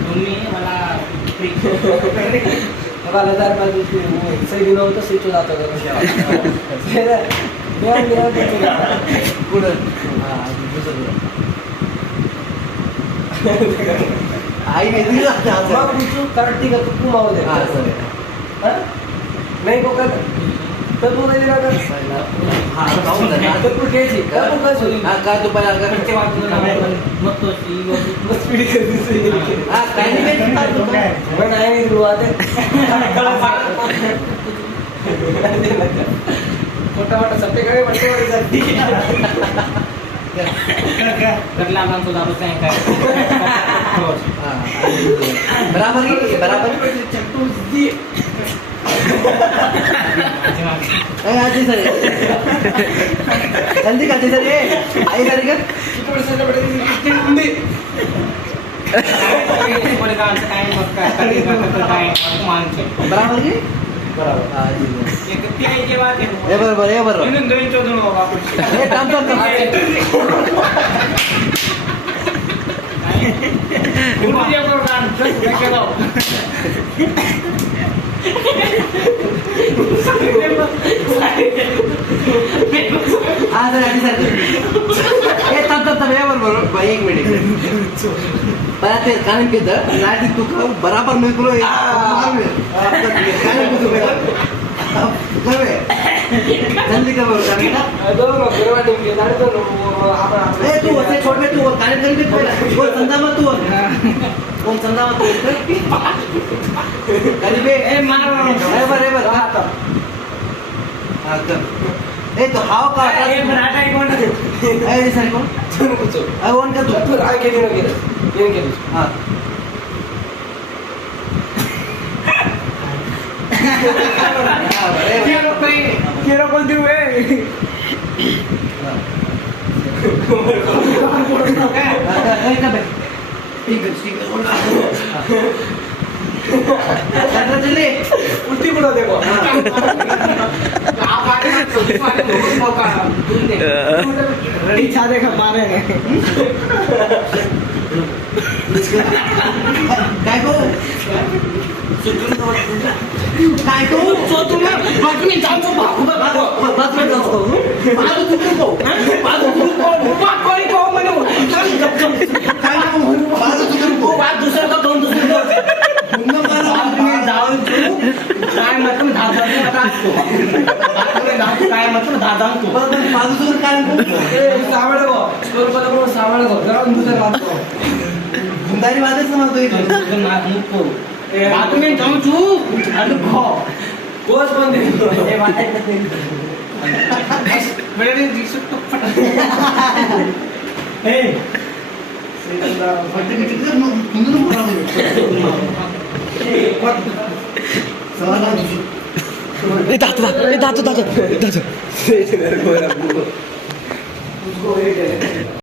तुम्ही मला मला जर पाहिजे सही दिलं होतं स्विच जातो पुढं आई नाही करेक्ट ठीक आहे तू मावू दे नाही को तर तू नाही दिला तर तू घ्यायची का तू काय सोडी का तू पहिला घरचे वाचून मग तो स्पीड करते काही नाही पण आहे तू आता मोठा मोठा सत्तेकडे वाटते करला आम तो दारू काय काय बराबर बराबर आजी सर जल्दी करते सर ये आई सर का बराबर की बरोबर हे बरोबर हे काम बरोबर एक मिनिट ते कारण की नाटी तू बराबर मी तुला जल्दी कर तू छोड़ तू कार्यक्रम भी संधा मत तू कौन संधा मत ए तो हाव का सर कौन कौन का तू आय केली ना केलं केली हाँ quiero contribuir उल्टी बुढ़ा देखो रेडी छा देखा मारे काय को काय को तो तुम्ही बातमी जाऊन बातमी जातो माझं चुकून को माझं चुकून को बात कोणी को म्हणे काय माझं चुकून को बात दुसरं का दोन दुसरं पुन्हा मला बातमी जाऊन काय मतलब धादा असतो काय मतलब धादा तू माझं चुकून काय सावळ गो स्वरूपात म्हणून सावळ गो जरा दुसरं लागतो गुंडारी वादच म्हणतो इथे नको बातमी जाऊन तू आणि खो कोच पण दे हे वाटायचं मेरे दिसत तो हे दातो